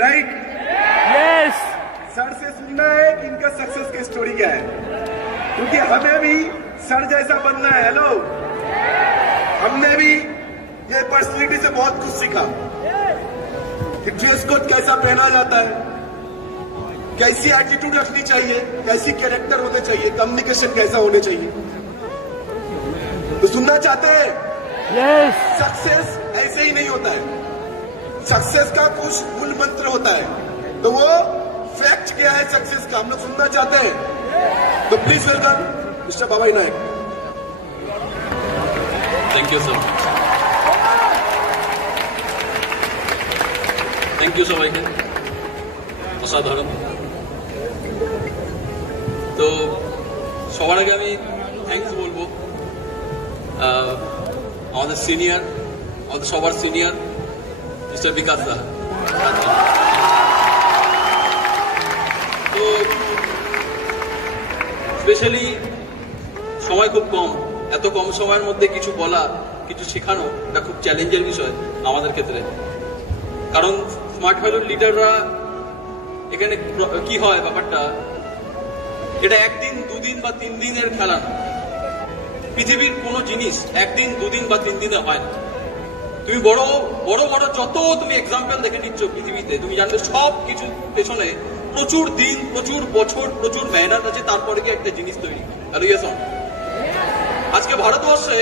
Right? Yes. Sir से सुनना है कि इनका सक्सेस की स्टोरी क्या है, क्योंकि हमें भी सर जैसा बनना है। हेलो, हमने भी ये पर्सनैलिटी से बहुत कुछ सीखा कि ड्रेस कोड कैसा पहना जाता है, कैसी एटीट्यूड रखनी चाहिए, कैसी कैरेक्टर होने चाहिए, कम्युनिकेशन कैसा होने चाहिए। तो सुनना चाहते हैं? यस। सक्सेस ऐसे ही नहीं होता है, सक्सेस का कुछ मूल मंत्र होता है। तो वो फैक्ट क्या है सक्सेस का, हम लोग सुनना चाहते हैं। तो please welcome mister Babai Nayak. Thank you sir, thank you সবাইকে, অসাধারণ। তো সবার আগে আমি থ্যাঙ্কস বলবো আমাদের সিনিয়র, আমাদের সবার সিনিয়র মিস্টার বিকাশ দা। তো স্পেশালি সময় খুব কম, এত কম সময়ের মধ্যে কিছু বলা, কিছু শেখানো, এটা খুব চ্যালেঞ্জের বিষয় আমাদের ক্ষেত্রে। কারণ স্মার্ট ভ্যালুর লিডাররা এখানে কি হয় ব্যাপারটা, এটা একদিন দুদিন বা 3 দিনের খেলা না। পৃথিবীর কোনো জিনিস একদিন দুদিন বা 3 দিনে হয় না। তুমি বড় বড় বড় যত তুমি এক্সাম্পল দেখে নিচ্ছ পৃথিবীতে, তুমি জানবে সব কিছু পেছনে প্রচুর দিন, প্রচুর বছর, প্রচুর মেহনত আছে, তারপরে কি একটা জিনিস তৈরি। আজকে ভারতবর্ষে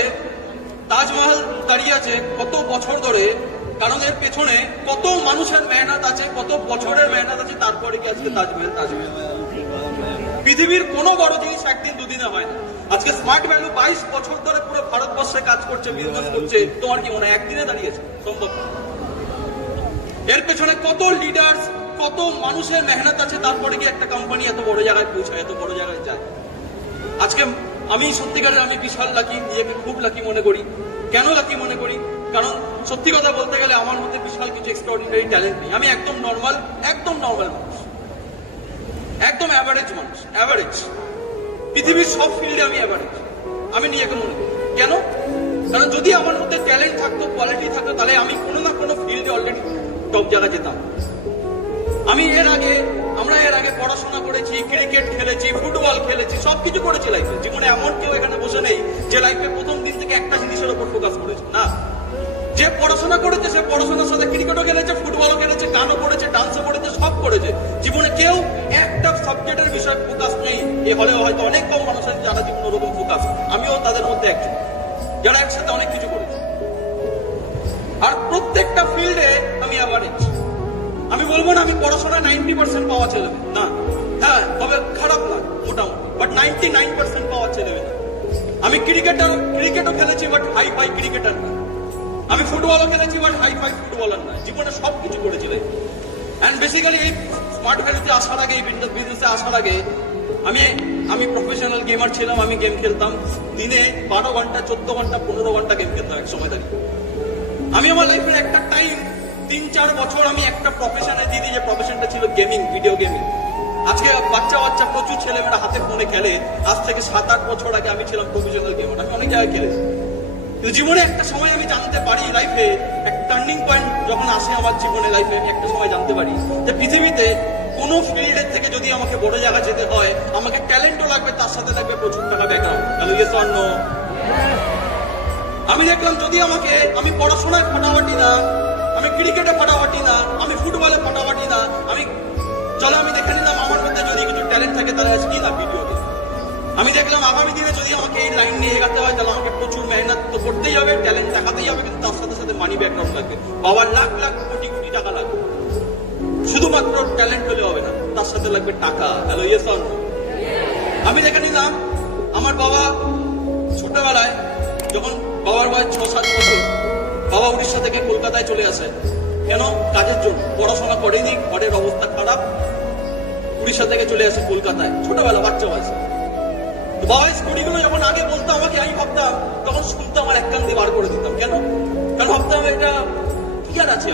তাজমহল দাঁড়িয়ে আছে কত বছর ধরে, কারণ এর পেছনে কত মানুষের মেহনত আছে, কত বছরের মেহনত আছে, তারপরে কি আজকে তাজমহল। পৃথিবীর কোনো বড় জিনিস একদিন দুদিনে হয় না। আজকে স্মার্ট ভ্যালু 22 বছর ধরে পুরো ভারতবর্ষে কাজ করছে, বিজনেস করছে। তোমার কি মনে হয় একদিনে দাঁড়িয়েছে? সম্ভব না। এর পেছনে কত লিডার্স, কত মানুষের মেহনত আছে, তারপরে কি একটা কোম্পানি এত বড় জায়গায় পৌঁছায়, এত বড় জায়গায় যায়। আজকে আমি সত্যিকারের আমি বিশাল লাকি, নিজেকে খুব লাকি মনে করি। কেন লাকি মনে করি? কারণ সত্যি কথা বলতে গেলে আমার মধ্যে বিশাল কিছু এক্সট্রাঅর্ডিনারি ট্যালেন্ট নেই। আমি একদম নর্মাল মানুষ, একদম অ্যাভারেজ মানুষ, অ্যাভারেজ। পৃথিবীর সব ফিল্ডে আমি অ্যাভারেজ, আমি নিজেকে মনে করি। কেন? কারণ যদি আমার মধ্যে ট্যালেন্ট থাকতো, কোয়ালিটি থাকতো, তাহলে আমি কোনো না কোনো ফিল্ডে অলরেডি টপ জায়গায় যেতাম। আমরা এর আগে পড়াশোনা করেছি, ক্রিকেট খেলেছি, ফুটবল খেলেছি, সবকিছু করেছি লাইফে। জীবনে এমন কেউ এখানে বসে নেই যে লাইফে প্রথম দিন থেকে একটা জিনিসের উপর ফোকাস করেছে না। যে পড়াশোনা করেছে সে পড়াশোনার সাথে ক্রিকেটও খেলেছে, ফুটবলও খেলেছে, গানও করেছে, ডান্সও করেছে, সব করেছে। জীবনে কেউ একটা সাবজেক্টের বিষয়ে ফোকাস নেই এ হলেও হয়তো অনেক কম মানুষ আছে যারা জীবনে ওরকম ফোকাস। আমিও তাদের মধ্যে একজন, যারা একসাথে অনেক কিছু করেছে। আর প্রত্যেকটা ফিল্ডে আমি অ্যাভারেজ। আমি বলবো না আমি পড়াশোনায় 90% পাওয়া ছেলে না, হ্যাঁ তবে খারাপ না মোটামুটি, বাট 99% পাওয়া ছেলে না। আমি ক্রিকেটও খেলেছি, বাট হাই ফাই ক্রিকেটার না। আমি ফুটবলও খেলেছি, বাট হাই ফাই ফুটবলার না। জীবনে সবকিছু করেছিলাম। অ্যান্ড বেসিক্যালি এই স্মার্ট ভ্যালুতে আসার আগে, এই বিজনেসে আসার আগে আমি প্রফেশনাল গেমার ছিলাম। আমি গেম খেলতাম দিনে 12 ঘন্টা, 14 ঘন্টা, 15 ঘন্টা গেম খেলতাম এক সময় দাঁড়িয়ে। আমি আমার লাইফের একটা টাইম 3-4 বছর আমি একটা প্রফেশনে দিয়ে দিই, যে প্রফেশনটা ছিল গেমিং, ভিডিও গেমিং। আজকে বাচ্চা প্রচুর ছেলেমেয়েরা হাতে ফোনে খেলে। আজ থেকে 7-8 বছর আগে আমি ছিলাম প্রফেশনাল গেমার, আমি অনেক জায়গায় খেলেছি। কিন্তু জীবনে একটা সময় আমি জানতে পারি, লাইফে একটা টার্নিং পয়েন্ট যখন আসে আমার জীবনে, লাইফে আমি একটা সময় জানতে পারি যে পৃথিবীতে কোনো ফিল্ডের থেকে যদি আমাকে বড় জায়গা যেতে হয়, আমাকে ট্যালেন্টও লাগবে, তার সাথে লাগবে প্রচুর টাকা ব্যাকগ্রাউন্ড। তাহলে ইয়েস অর নো? আমি দেখলাম যদি আমি পড়াশোনায় ফাটাফাটি না, আমি ক্রিকেটে ফাটাফাটি না, আমি ফুটবলে ফাটাফাটি না, আমি দেখে নিলাম আমার মধ্যে যদি কিছু ট্যালেন্ট থাকে তাহলে আজ কি না ভিডিও গেম। আমি দেখলাম আগামী দিনে যদি আমাকে এই লাইন নিয়ে এগাতে হয়, তাহলে আমাকে প্রচুর মেহনত তো করতেই হবে, ট্যালেন্ট দেখাতেই হবে, কিন্তু তার সাথে সাথে মানি ব্যাকগ্রাউন্ড লাগবে। বাবার লাখ লাখ কোটি কোটি টাকা লাগবে। শুধুমাত্র ট্যালেন্ট হলে হবে না, তার সাথে লাগবে টাকা। Hello yes or no? আমি দেখে নিলাম আমার বাবা ছোটবেলায়, যখন বাবার বয়স 6-7 বছর, বাবা উড়িষ্যা থেকে কলকাতায় চলে আসে। কেন? কাজের জন্য। পড়াশোনা করেনি, ঘরের অবস্থা খারাপ, উড়িষ্যা থেকে চলে আসে কলকাতায় ছোটবেলা, বাচ্চা বয়সে। বাবা স্টোরিগুলো যখন আগে বলতো আমাকে, আমি ভাবতাম, তখন শুনতে আমার এক কান দিয়ে বার করে দিতাম। কেন? কারণ ভাবতাম এটা কি আর আছে,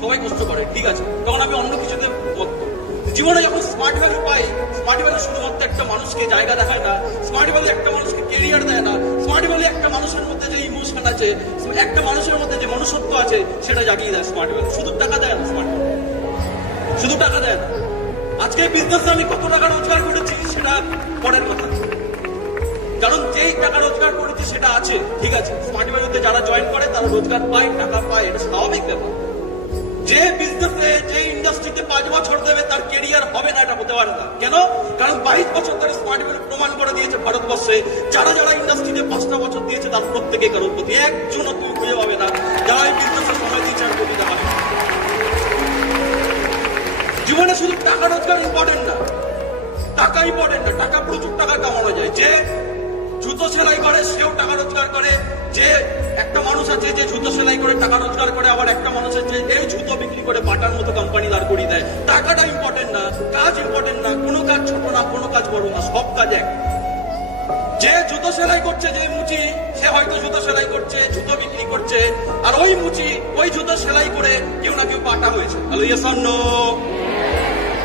সবাই কষ্ট করে, ঠিক আছে। তখন আমি অন্য কিছুতে মত। জীবনে যখন স্মার্ট ভ্যালু পাই, স্মার্ট ভ্যালু শুধুমাত্র একটা মানুষকে জায়গা দেখায় না, স্মার্ট ভ্যালু একটা মানুষকে কেরিয়ার দেয় না, স্মার্ট ভ্যালু একটা মানুষের মধ্যে যে ইমোশন আছে, একটা মানুষের মধ্যে যে মনুষ্যত্ব আছে, সেটা জাগিয়ে দেয় স্মার্ট ভ্যালু। শুধু টাকা দেয় না স্মার্ট ভ্যালু। শুধু টাকা দেয় না। আজকে বিজনেসে আমি কত টাকা রোজগার করেছি সেটা পরের কথা, কারণ যেই টাকা রোজগার করেছি সেটা আছে, ঠিক আছে। স্মার্ট ভ্যালুতে যারা জয়েন করে তারা রোজগার পায়, টাকা পায়, এটা স্বাভাবিক ব্যাপার। যে বিজনেসে যে ইন্ডাস্ট্রিতে 5 বছর দেবে তার কেরিয়ার হবে না, এটা হতে পারে না। কেন? কারণ 22 বছর ধরে স্মার্ট ভ্যালু প্রমাণ করে দিয়েছে ভারতবর্ষে যারা যারা ইন্ডাস্ট্রিতে 5টা বছর দিয়েছে তার প্রত্যেকে কারোপতি একজনও তুমি খুঁজে পাবে না যারা এই বিজনেসে সময় দিয়েছে আর কোটি টাকা। জীবনে শুধু টাকা রোজগার ইম্পর্টেন্ট না, টাকা ইম্পর্টেন্ট না, টাকা প্রচুর টাকা কামানো যায়। যে জুতো সেলাই করে সেও টাকা রোজগার করে, যে একটা মানুষ আছে যে জুতো সেলাই করে টাকা রোজগার করে, আবার একটা মানুষ আছে এই জুতো বিক্রি করে বাটার মতো কোম্পানি দাঁড় করিয়ে দেয়। টাকাটা ইম্পর্টেন্ট না, কাজ ইম্পর্টেন্ট না, কোনো কাজ ছোট না, কোনো কাজ বড় না, সব কাজ এক। যে জুতো সেলাই করছে, যে মুচি, সে হয়তো জুতো সেলাই করছে, জুতো বিক্রি করছে, আর ওই মুচি ওই জুতো সেলাই করে কেউ না কেউ বাটা হয়েছে। Hello, yes or no?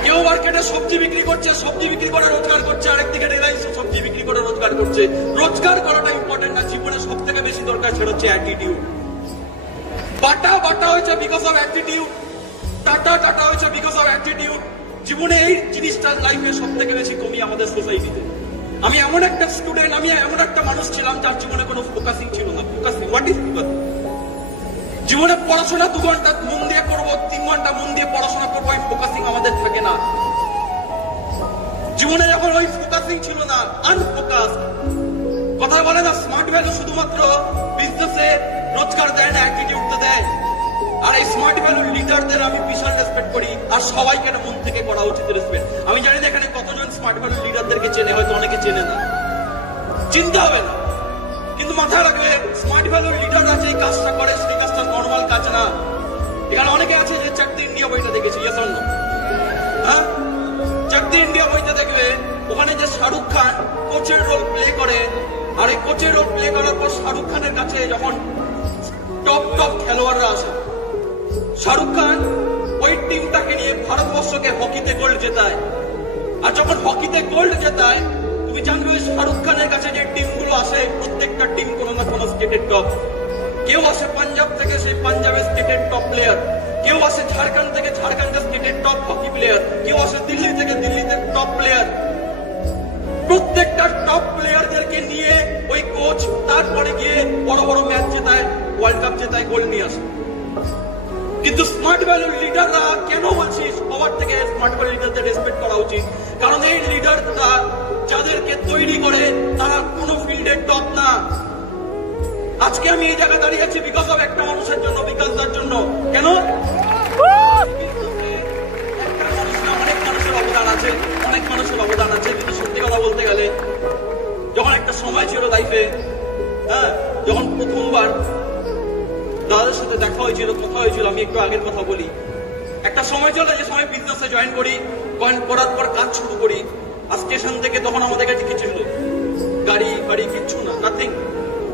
কেউ মার্কেটে সবজি বিক্রি করছে, সবজি বিক্রি করে রোজগার করছে, আরেকদিকে রিলায়েন্স সবজি বিক্রি করে রোজগার করছে। রোজগার করাটা ইম্পর্টেন্ট না, জীবনে সব থেকে বেশি দরকার সেটা হচ্ছে অ্যাটিটিউড। বাটা হয়েছে বিকজ অফ অ্যাটিটিউড, টাটা হয়েছে বিকজ অফ অ্যাটিটিউড। জীবনে এই জিনিসটা লাইফে সব থেকে বেশি কমি আমাদের সোসাইটিতে। আমি এমন একটা স্টুডেন্ট, আমি এমন একটা মানুষ ছিলাম যার জীবনে কোনো ফোকাসিং ছিল না। Focusing, what is focusing? জীবনে পড়াশোনা 2 ঘন্টা মন দিয়ে করবো, 3 ঘন্টা মন দিয়ে পড়াশোনা করবো, এই ফোকাসিং আমাদের থাকে না। জীবনে যখন ওই ফোকাসিং ছিল না, আনফোকাস। কথা বলে না স্মার্ট ভ্যালু শুধুমাত্র বিজনেসে রোজগার দেয় না, অ্যাটিটিউড তো দেয়। আর এই স্মার্ট ভ্যালু লিডারদের আমি বিশাল রেসপেক্ট করি, আর সবাইকে এটা মন থেকে করা উচিত রেসপেক্ট। আমি জানি না এখানে কতজন স্মার্ট ভ্যালু লিডারদেরকে চেনে, হয়তো অনেকে চেনে না, চিনতে হবে না, কিন্তু মাথায় রাখবে স্মার্ট ভ্যালু লিডাররা যে কাজটা করে সেই কাজটা নর্মাল কাজ না। এখানে অনেকে আছে যে চাক দ্য ইন্ডিয়া বইটা দেখেছি, ইয়েস অর নো? হ্যাঁ, চাক দ্য ইন্ডিয়া বইতে দেখবে ওখানে যে শাহরুখ খান কোচের রোল প্লে করে, আর এই কোচের রোল প্লে করার পর শাহরুখ খানের কাছে যখন টপ খেলোয়াড়রা আসে, শাহরুখ খান ওই টিমটাকে নিয়ে ভারতবর্ষকে হকিতে গোল্ড জেতায়। আর যখন হকিতে গোল্ড জেতায়, তুমি জানবে শাহরুখ খানের কাছে যে টিমগুলো আসে প্রত্যেকটা টিম কোনো না কোনো স্টেটের টপ। কেউ আসে পাঞ্জাব থেকে, সেই পাঞ্জাবের স্টেটের টপ প্লেয়ার। কেউ আসে ঝাড়খণ্ড থেকে, ঝাড়খণ্ডের স্টেটের টপ হকি প্লেয়ার। কেউ আসে দিল্লি থেকে, দিল্লিতে টপ প্লেয়ার। প্রত্যেকটা টপ প্লেয়ারদেরকে নিয়ে ওই কোচ তারপরে গিয়ে বড় বড় ম্যাচ জেতায়, ওয়ার্ল্ড কাপ জেতায়, গোল্ড নিয়ে আসে। কিন্তু স্মার্ট ভ্যালু লিডাররা কেন বলছি সবার থেকে স্মার্ট ভ্যালু লিডারদের রেসপেক্ট করা উচিত? কারণ এই লিডাররা যাদেরকে তৈরি করে তারা কোনো ফিল্ডে টপ না। আজকে আমি এই জায়গায় দাঁড়িয়ে আছি বিকজ অফ একটা মানুষের জন্য, বিকাশদার জন্য। কেন? একটা মানুষ না, অনেক মানুষের অবদান আছে, অনেক মানুষের অবদান আছে। কিন্তু সত্যি কথা বলতে গেলে যখন একটা সময় ছিল লাইফে, হ্যাঁ, যখন প্রথমবার দাদার সাথে দেখা হয়েছিল, কথা হয়েছিল, আমি একটু আগের কথা বলি। একটা সময় ছিল যে সময় বিজনেসে জয়েন করি, জয়েন করার পর কাজ শুরু করি। আর স্টেশন থেকে তখন আমাদের কাছে কিছু ছিল, গাড়ি ফাড়ি কিচ্ছু না, নাথিং।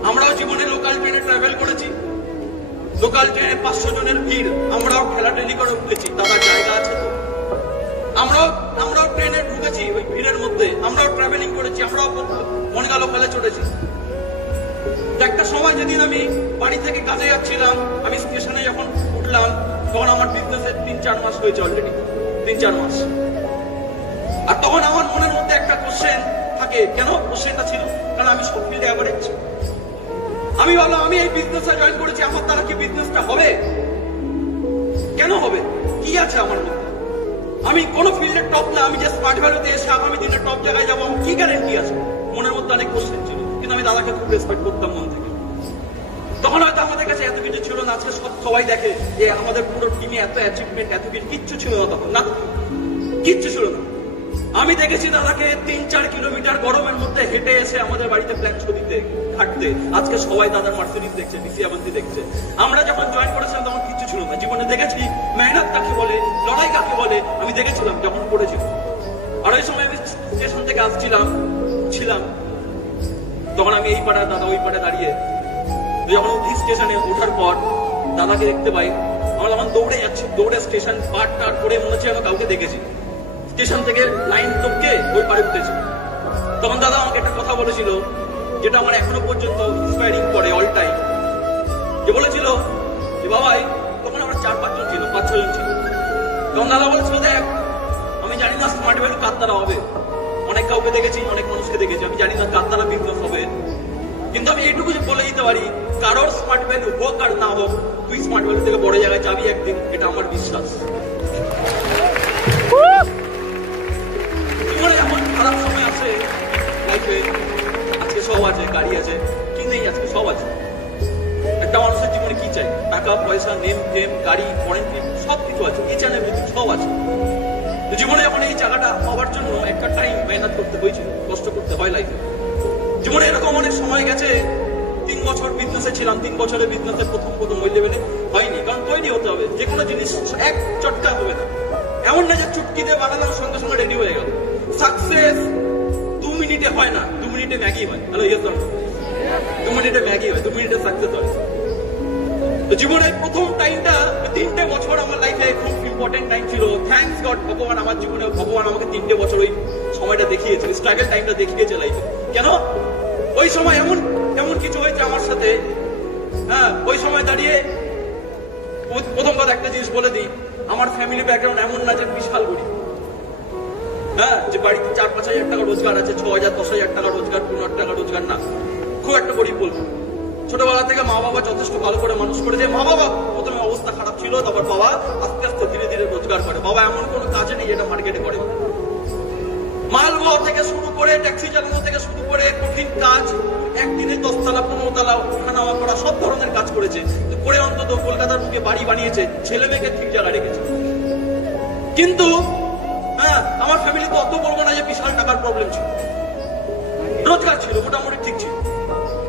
আমরাও জীবনে লোকাল ট্রেনে ট্রাভেল করেছি, লোকাল ট্রেনে 500 জনের ভিড়, আমরাও ঠেলাঠেলি করে উঠেছি, দাদা জায়গা আছে তো। আমরাও ট্রেনে ঢুকেছি ওই ভিড়ের মধ্যে, আমরাও ট্রাভেলিং করেছি, আমরাও মনে গেল ফেলে চড়েছি। একটা সময় যেদিন আমি বাড়ি থেকে কাজে যাচ্ছিলাম, আমি স্টেশনে যখন উঠলাম তখন আমার বিজনেসের 3-4 মাস হয়েছে অলরেডি, 3-4 মাস। আর তখন আমার মনের মধ্যে একটা কোশ্চেন থাকে। কেন কোশ্চেনটা ছিল? কারণ আমি সব ফিল্ডে অ্যাভারেজ। আমি ভাবলাম আমি এই বিজনেসে জয়েন করেছি, আমার দ্বারা কি বিজনেসটা হবে? কেন হবে? কি আছে আমার মধ্যে? আমি কোনো ফিল্ডে টপ না, আমি যে স্মার্ট ভ্যালুতে এসে আগামী দিনে টপ জায়গায় যাবো, আমার কি গ্যারেন্টি আছে? মনের মধ্যে অনেক কোশ্চেন ছিল, কিন্তু আমি দাদাকে খুব রেসপেক্ট করতাম মন থেকে। তখন হয়তো আমাদের কাছে এত কিছু ছিল না। আজকে সবাই দেখে যে আমাদের পুরো টিমে এত অ্যাচিভমেন্ট, এত কিছু, কিচ্ছু ছিল না তখন, না কিচ্ছু ছিল না। আমি দেখেছি দাদাকে 3-4 কিলোমিটার গরমের মধ্যে হেঁটে এসে আমাদের বাড়িতে প্ল্যান ছবিতে হাঁটতে। আজকে সবাই দাদার মার্সিডিজ দেখছে, ডিসি আবান্তি দেখছে। আমরা যখন জয়েন করেছিলাম তখন কিচ্ছু ছিল না। জীবনে দেখেছি মেহনত কাকে বলে, লড়াই কাকে বলে, আমি দেখেছিলাম যখন করেছিলাম। আর ওই সময় আমি স্টেশন থেকে আসছিলাম ছিলাম, তখন আমি এই পাড়া দাদা ওই পাড়ে দাঁড়িয়ে, যখন স্টেশনে ওঠার পর দাদাকে দেখতে পাই, আমরা যখন দৌড়ে যাচ্ছি, দৌড়ে স্টেশন পার টার করে মনে হচ্ছে যেন কাউকে দেখেছি। স্টেশন থেকে লাইন টপকে ওই পারে উঠেছি। তখন দাদা আমাকে একটা কথা বলেছিল, যেটা আমার এখনো পর্যন্ত ইন্সপায়ারিং করে অল টাইম। যে বলেছিল যে বাবাই, তখন আমরা 4-5 জন ছিল, 5-6 জন ছিল। তখন দাদা বলছিল, দেখ আমি জানি না স্মার্ট ভ্যালু কার দ্বারা হবে, অনেক কাউকে দেখেছি, অনেক মানুষকে দেখেছি, আমি জানি না কার দ্বারা বিজনেস হবে, কিন্তু আমি এইটুকু যে বলে দিতে পারি, কারোর স্মার্ট ভ্যালু হোক আর না হোক, তুই স্মার্ট ভ্যালু থেকে বড় জায়গায় যাবি একদিন, এটা আমার বিশ্বাস। জীবনে এমন খারাপ সময় আছে লাইফে, আজকে সব আছে, গাড়ি আছে, কি নেই আজকে সব আছে। একটা মানুষের জীবনে কি চাই? টাকা পয়সা, নেম ফেম, গাড়ি, ফরেন ট্রিপ, সব কিছু আছে, ইচ অ্যান্ড এভরিথিং সব আছে। তো জীবনে যখন এই জায়গাটা পাওয়ার জন্য একটা টাইম মেহনত করতে হয়েছিল, কষ্ট করতে হয় লাইফে। জীবনে এরকম অনেক সময় গেছে, 3 বছর বিজনেসে ছিলাম, 3 বছরের বিজনেসে প্রথম ওই লেভেলে হয়নি, কারণ তৈরি হতে হবে। যে কোনো জিনিস এক চটকা হবে না, এমন না যে চুটকি দিয়ে বানালাম সঙ্গে সঙ্গে রেডি হয়ে গেল। সাকসেস 2 মিনিটে হয় না, 2 মিনিটে ম্যাগি হয়। হ্যালো, ইয়েস 2 মিনিটে ম্যাগি হয়, 2 মিনিটে সাকসেস হয়। তো জীবনের প্রথম টাইমটা 3টে বছর আমার লাইফে খুব ইম্পর্টেন্ট টাইম ছিল। থ্যাঙ্কস গড, ভগবান আমার জীবনে, ভগবান আমাকে 3টে বছর ওই সময়টা দেখিয়েছে, স্ট্রাগল টাইমটা দেখিয়েছে লাইফে। কেন? ওই সময় এমন এমন কিছু হয়েছে আমার সাথে। হ্যাঁ, ওই সময় দাঁড়িয়ে প্রথম কথা একটা জিনিস বলে দিই, আমার ফ্যামিলি ব্যাকগ্রাউন্ড এমন না যে বিশাল গরিব। হ্যাঁ, যে বাড়িতে 4-5 হাজার টাকা রোজগার আছে, 6,000-10,000 টাকা রোজগার, 15 টাকা রোজগার না, খুব একটা গরিব বলবো। ছোটবেলা থেকে মা বাবা যথেষ্ট ভালো করে মানুষ করেছে। মা বাবা প্রথমে অবস্থা খারাপ ছিল, তারপর বাবা আস্তে আস্তে ধীরে ধীরে রোজগার করে। বাবা এমন কোনো কাজে নেই যেটা মার্কেটে করে। মাল বোয়া থেকে শুরু করে, ট্যাক্সি চালানো থেকে শুরু করে, কঠিন কাজ, একদিনে 10 তলা 15 তলা ওঠা নামা করা, সব ধরনের কাজ করেছে। করে অন্তত কলকাতার বুকে বাড়ি বানিয়েছে, ছেলে মেয়েকে ঠিক জায়গায় রেখেছে। কিন্তু হ্যাঁ, আমার ফ্যামিলি তো অত বলবো না যে বিশাল টাকার প্রবলেম ছিল, রোজগার ছিল, মোটামুটি ঠিক ছিল।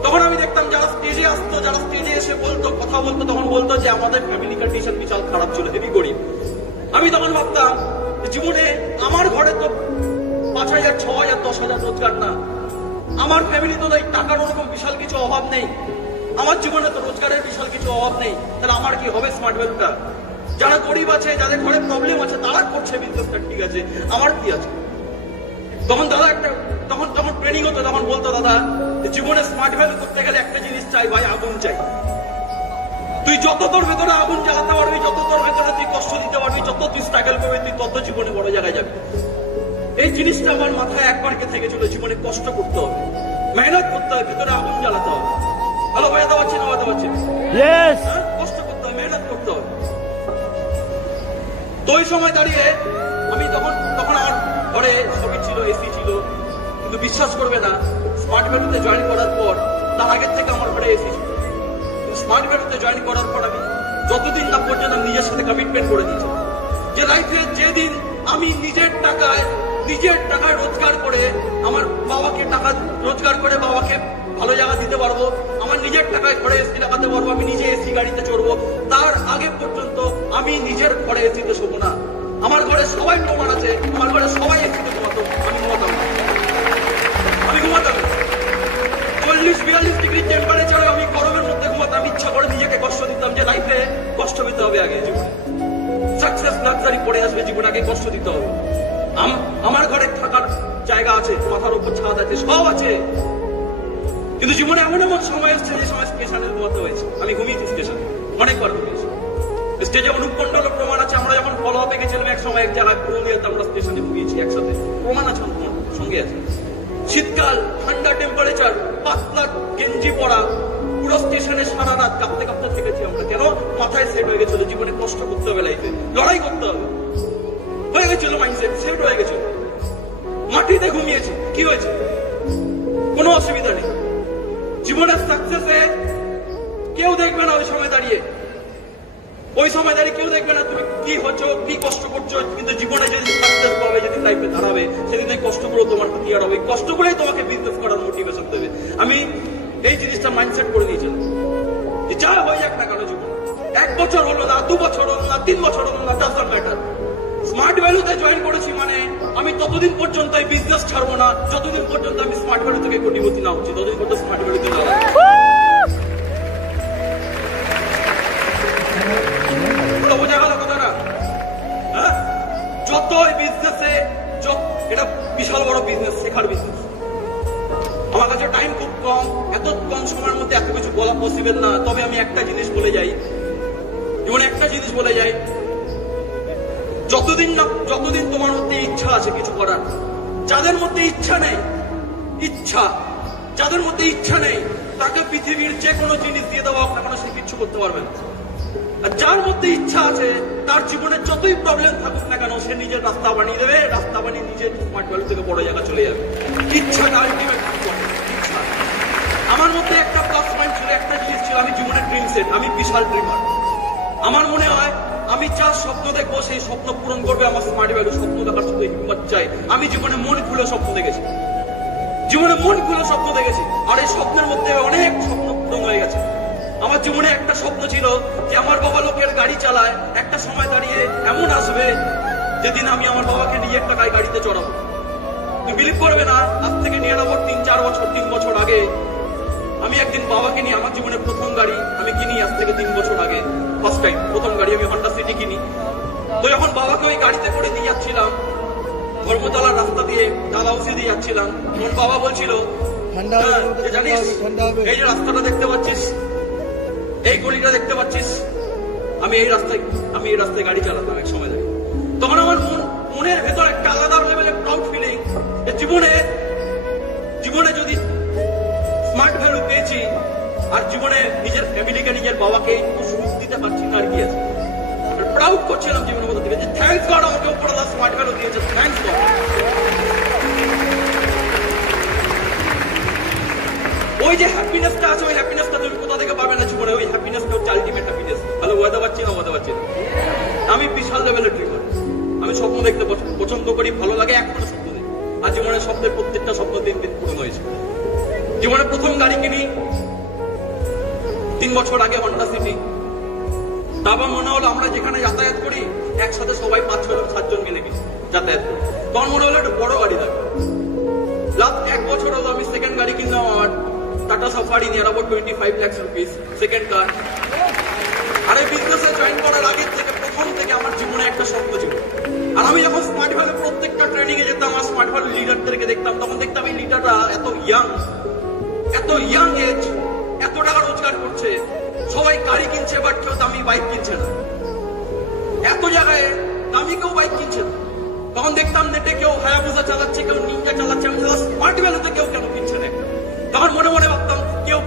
তখন আমি দেখতাম যারা স্টেজে আসতো, যারা স্টেজে এসে বলতো, কথা বলতো, তখন বলতো যে আমাদের ফ্যামিলি কন্ডিশন বিশাল খারাপ ছিল, হেবি গরিব। আমি তখন ভাবতাম জীবনে আমার ঘরে তো 5,000, 6,000, 10,000 রোজগার না, আমার ফ্যামিলি তো টাকার ওরকম বিশাল কিছু অভাব নেই, আমার জীবনে তো রোজগারের বিশাল কিছু অভাব নেই, তাহলে আমার কি হবে স্মার্ট ভ্যালুটা? যারা গরিব আছে, যাদের ঘরে প্রবলেম আছে, তারা করছে বিজনেসটা, ঠিক আছে, আমার কি আছে? তখন দাদা একটা তখন ট্রেনিং হতো, তখন বলতো দাদা জীবনে স্মার্ট ভ্যালু করতে গেলে একটা জিনিস চাই ভাই, আগুন চাই। তুই যত তোর ভেতরে আগুন জ্বালাতে পারবি, যত তোর ভেতরে তুই কষ্ট দিতে পারবি, যত তুই স্ট্রাগল করবি, তুই তত জীবনে বড় জায়গায় যাবি। এই জিনিসটা আমার মাথায় একবারকে থেকে ছিল, জীবনে কষ্ট করতে হবে, মেহনত করতে হবে, ভেতরে আগুন জ্বালাতে হবে। ভালো বোঝাতে পারছি না? বোঝাতে পারছি? Yes! কষ্ট করতে হবে, মেহনত করতে হবে। তো ওই সময় দাঁড়িয়ে আমি তখন আমার ঘরে সবই ছিল, এসি ছিল, কিন্তু বিশ্বাস করবে না, স্মার্ট ভ্যালুতে জয়েন করার পর, তার আগের থেকে আমার ঘরে এসি ছিল, স্মার্ট ভ্যালুতে জয়েন করার পর আমি যতদিন না পর্যন্ত নিজের সাথে কমিটমেন্ট করে দিয়েছি যে লাইফে যেদিন আমি নিজের টাকায় রোজগার করে আমার বাবাকে টাকা রোজগার করে বাবাকে ভালো জায়গা দিতে পারবো, আমার নিজের টাকায় ঘরে এসি লাগাতে পারবো, আমি নিজে এসি গাড়িতে চড়বো, তার আগে পর্যন্ত আমি নিজের ঘরে এসিতে শোবো না। আমার ঘরে সবাই প্রমাণ আছে, আমার ঘরে সবাই এসিতে ঘুমাতো, আমি ঘুমাতাম না। 40-42 ডিগ্রি টেম্পারেচারে আমি গরমের মধ্যে ঘুমাতাম, ইচ্ছা করে নিজেকে কষ্ট দিতাম যে লাইফে কষ্ট পেতে হবে আগে, জীবনে সাকসেস লাক্সারি পড়ে আসবে, জীবনে আগে কষ্ট দিতে হবে। আমার ঘরে থাকার জায়গা আছে, মাথার উপর ছাদ আছে, সব আছে, কিন্তু জীবনে এমন সময় এসছে যে সময় স্টেশনে ঘুমাতে হয়েছে। আমি ঘুমিয়েছি স্টেশনে, অনেকবার ঘুমিয়েছি। স্টেজে অনুপ মণ্ডলের প্রমাণ আছে, আমরা যখন ফলো আপে গেছিলাম এক সময় এক জায়গায় পুরুলিয়াতে, আমরা স্টেশনে ঘুমিয়েছি একসাথে, প্রমাণ আছে, সঙ্গে আছে। শীতকাল, ঠান্ডা টেম্পারেচার, পাতলা গেঞ্জি পরা, পুরো স্টেশনে সারা রাত কাঁপতে কাঁপতে থেকেছি আমরা। কেন? মাথায় সেট হয়ে গেছিল জীবনে কষ্ট করতে হবে, লাইফে লড়াই করতে হবে, হয়ে গেছিল মাইন্ডসেট, সেট হয়ে গেছিল। মাটিতে ঘুমিয়েছি, কি হয়েছে? কোনো অসুবিধা নেই। জীবনের সাকসেসে কেউ দেখবে না ওই সময় দাঁড়িয়ে কেউ দেখবে না তুমি কি হচ্ছো, কি কষ্ট করছো, কিন্তু জীবনে যেদিন সাকসেস পাবে, যেদিন লাইফে দাঁড়াবে, সেদিন এই কষ্টগুলো তোমার ক্লিয়ার হবে, কষ্ট করেই তোমাকে বিজনেস করার মোটিভেশন দেবে। আমি এই জিনিসটা মাইন্ডসেট করে দিয়েছিলাম যে যা হয়ে যাক না কেন, জীবন 1 বছর হলো না, 2 বছর হলো না, 3 বছর হলো না, ডাজন্ট ম্যাটার। স্মার্ট ভ্যালুতে জয়েন করেছি মানে আমি ততদিন পর্যন্ত এই বিজনেস ছাড়বো না, যতদিন পর্যন্ত আমি স্মার্ট ভ্যালু থেকে কোটিপতি না হচ্ছি, ততদিন পর্যন্ত স্মার্ট ভ্যালুতে না। বোঝা গেল কথাটা? হ্যাঁ, যত বিজনেসে, এটা বিশাল বড় বিজনেস, শেখার বিজনেস। আমার কাছে টাইম খুব কম, এত কম সময়ের মধ্যে এত কিছু বলা পসিবল না। তবে আমি একটা জিনিস বলে যাই, জীবনে একটা জিনিস বলে যাই, যতদিন তোমার মধ্যে ইচ্ছা আছে কিছু করার, যাদের মধ্যে ইচ্ছা নেই, যাদের মধ্যে ইচ্ছা নেই তাকে পৃথিবীর যে কোনো জিনিস দিয়ে দেওয়া হোক না কেন সে কিচ্ছু করতে পারবে না। আর যার মধ্যে ইচ্ছা আছে তার জীবনে যতই প্রবলেম থাকুক না কেন সে নিজের রাস্তা বানিয়ে দেবে, রাস্তা বানিয়ে নিজের স্মার্ট ভ্যালু থেকে বড় জায়গা চলে যাবে। ইচ্ছাটা আলটিমেট ইচ্ছা। আমার মধ্যে একটা প্লাস পয়েন্ট ছিল, একটা জিনিস ছিল, আমি জীবনের ড্রিম সেট, আমি বিশাল ড্রিমার। আমার মনে হয় আমি যা স্বপ্ন দেখবো সেই স্বপ্ন পূরণ করবে আমার স্মার্ট ভ্যালু। স্বপ্ন দেখার শুধু হিম্মত চাই। আমি জীবনে মন খুলে স্বপ্ন দেখেছি, আর এই স্বপ্নের মধ্যে অনেক স্বপ্ন পূরণ হয়ে গেছে। আমার জীবনে একটা স্বপ্ন ছিল যে আমার বাবা লোকের গাড়ি চালায়, একটা সময় দাঁড়িয়ে এমন আসবে যেদিন আমি আমার বাবাকে নিজের টাকায় গাড়িতে চড়াবো। তুমি বিলিভ করবে না, আজ থেকে নিয়ে নেবো 3 বছর আগে আমি একদিন বাবাকে নিয়ে আমার জীবনের প্রথম গাড়ি আমি কিনি। আজ থেকে 3 বছর আগে ফার্স্ট টাইম প্রথম গাড়ি আমি হন্ডা সিটি কিনি। তো যখন বাবাকে ওই গাড়িতে করে নিয়ে যাচ্ছিলাম, ধর্মতলার রাস্তা দিয়ে ডালহাউসি দিয়ে যাচ্ছিলাম, তখন বাবা বলছিল যে জানিস এই যে রাস্তাটা দেখতে পাচ্ছিস, এই গলিটা দেখতে পাচ্ছিস, আমি এই রাস্তায় গাড়ি চালাতাম এক সময়। তখন আমার মনের ভেতর একটা আলাদা লেভেলের প্রাউড ফিলিং, জীবনে যদি স্মার্ট ভ্যালু পেয়েছি আর জীবনে নিজের ফ্যামিলিকে, নিজের বাবাকে সুখ দিতে পারছি না, আর কি আছে। প্রাউড করছিলাম জীবনের মধ্যে থেকে যে থ্যাঙ্কস গড আমাকে উপরওয়ালা স্মার্ট ভ্যালু দিয়েছে, থ্যাঙ্কস গড। ওই যে হ্যাপিনেসটা আছে, ওই হ্যাপিনেসটা তুমি কোথা থেকে পাবে না জীবনে। ওই হ্যাপিনেসটা হচ্ছে আলটিমেট হ্যাপিনেস। ভালো ওয়াদা পাচ্ছি না। আমি বিশাল লেভেলের ড্রিমার। আমি স্বপ্ন দেখতে পছন্দ করি, ভালো লাগে, এখনো স্বপ্ন দেখি। আর জীবনের স্বপ্নের প্রত্যেকটা স্বপ্ন দিন পূরণ হয়েছে। জীবনে প্রথম গাড়ি কিনি 3 বছর আগে, হন্ডা সিটি। তারপর মনে হলো আমরা যেখানে যাতায়াত করি একসাথে সবাই 5-6-7 জন মিলে যাতায়াত করি, তখন মনে হলো একটু বড় গাড়ি লাগবে। লাস্ট 1 বছর হলো আমি সেকেন্ড গাড়ি কিনলাম, আমার Tata Safari near about 25 lakh rupees second car. আর এই বিজনেসে জয়েন করার আগের থেকে প্রথম থেকে আমার জীবনে একটা স্বপ্ন ছিল। আর আমি যখন স্মার্ট ভ্যালু প্রত্যেকটা ট্রেনিং এ যেতাম, আমার স্মার্ট ভ্যালু লিডারদেরকে দেখতাম, তখন দেখতাম এই লিডাররা এত ইয়াং এজ, এত টাকা রোজগার করছে, সবাই গাড়ি কিনছে বাট কেউ দামি বাইক কিনছে না। এত জায়গায় দামি কেউ বাইক কিনছে না। তখন দেখতাম নেটে কেউ হায়াবুসা চালাচ্ছে, কেউ নিনজা চালাচ্ছে, আমি স্মার্ট ভ্যালুতে কেউ কেন কিনছে না। তখন মনে মনে ভাবতাম কেউ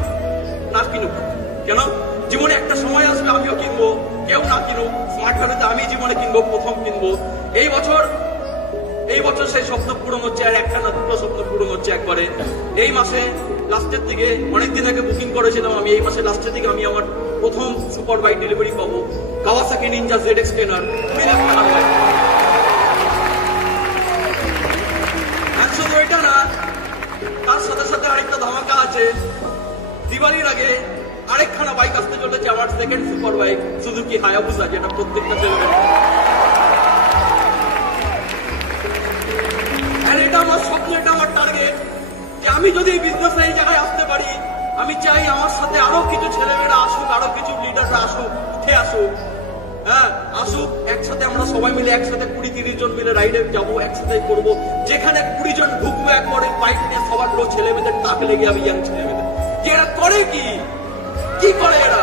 না কিনুক কেন, জীবনে একটা সময় আসবে আমিও কিনবো, কেউ না কিনুক, স্মার্ট ভ্যালুতে আমি জীবনে কিনবো, প্রথম কিনবো। এই বছর সেই স্বপ্ন পূরণ হচ্ছে, আর একটা না দুটো স্বপ্ন পূরণ হচ্ছে একবারে। এই মাসে লাস্টের দিকে, অনেকদিন আগে বুকিং করেছিলাম আমি, এই মাসে লাস্টের দিকে আমি আমার প্রথম সুপার বাইক ডেলিভারি পাবো, Kawasaki Ninja ZX 10R, 2 lakh টাকা বাইক। শুধু এটা না, তার সাথে সাথে আরেকটা ধামাকা আছে। দিওয়ালির আগে আরেকখানা বাইক আসতে চলেছে, আমার second super bike Suzuki Hayabusa, যেটা প্রত্যেকটা ছেলে। এটা আমার স্বপ্ন, এটা আমার টার্গেট, যে আমি যদি বিজনেসে এই জায়গায় আসতে পারি, আমি চাই আমার সাথে আরো কিছু ছেলেমেয়েরা আসুক, আরো কিছু লিডাররা আসুক, উঠে আসুক, আসুক, একসাথে আমরা সবাই মিলে একসাথে 20-30 জন মিলে রাইডে যাবো, একসাথে করবো। যেখানে 20 জন ঢুকবো একবারে বাইক নিয়ে, সবার লোক ছেলে মেয়েদের টাক লেগে যাবে, ইয়াং ছেলে মেয়েদের, যে এরা করে কি করে এরা।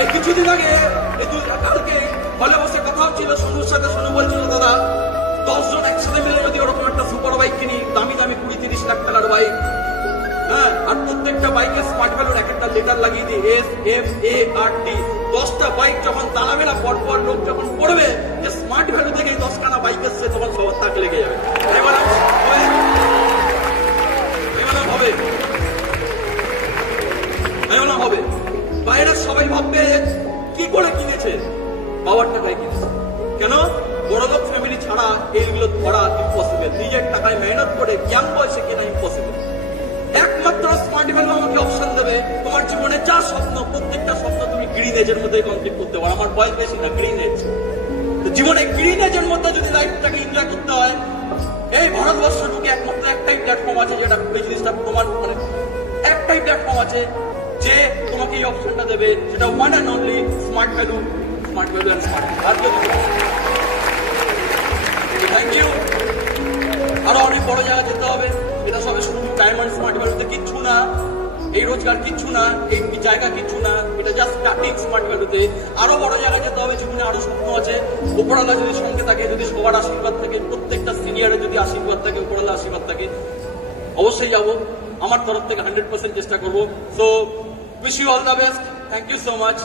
এই কিছুদিন আগে, কালকে হলে বসে কথা হচ্ছিল, সোনুর সাথে। সোনু বলছিল দাদা 10 জন একসাথে মিলে যদি ওরকম একটা সুপার বাইক কিনি, দামি 20-30 লাখ টাকার বাইক, আর প্রত্যেকটা বাইকের স্মার্ট ভ্যালুর এক একটা লেটার লাগিয়ে দিই, SFART, 10টা বাইক যখন চালাবে না, পরপর লোক যখন পড়বে যে স্মার্ট ভ্যালু থেকে 10খানা বাইক এসছে, তখন সবার তাক লেগে যাবে। এবার হবে বাইরের সবাই ভাববে কি করে কিনেছে, বাবার টাকায় কিনেছে। কেন? বড়লোক ফ্যামিলি ছাড়া এইগুলো ধরা ইম্পসিবল। নিজের টাকায় মেহনত করে ইয়াং বয়সে কেনা ইম্পসিবল। একমাত্র স্মার্ট ভ্যালু আমাকে অপশন দেবে তোমার জীবনে যা স্বপ্ন, প্রত্যেকটা স্বপ্ন তুমি গ্রিন এজের মধ্যে কমপ্লিট করতে পারো। আমার বয়স বেশি না, গ্রিন এজ। জীবনে গ্রিন এজের মধ্যে যদি লাইফটাকে এনজয় করতে হয়, এই ভারতবর্ষ যুগে একমাত্র একটাই প্ল্যাটফর্ম আছে যেটা এই জিনিসটা প্রমাণ করে। একটাই প্ল্যাটফর্ম আছে যে তোমাকে এই অপশনটা দেবে, সেটা one and only smart value and smart. Thank you. আরো অনেক বড় জায়গা যেতে হবে, এটা সবে শুধু ডায়মন্ড স্মার্ট ভ্যালুতে কিচ্ছু না। এই রোজগার কিচ্ছু না, এই জায়গা কিচ্ছু না, এটা জাস্ট স্টার্টিং স্মার্ট ভ্যালুতে। আরো বড় জায়গায় যেতে হবে, জীবনে আরো স্বপ্ন আছে। উপরওয়ালা যদি সঙ্গে থাকে, যদি সবার আশীর্বাদ থাকে, প্রত্যেকটা সিনিয়রের যদি আশীর্বাদ থাকে, উপরওয়ালা আশীর্বাদ থাকে, অবশ্যই যাবো। আমার তরফ থেকে 100% চেষ্টা করবো। So wish you all the best. Thank you so much.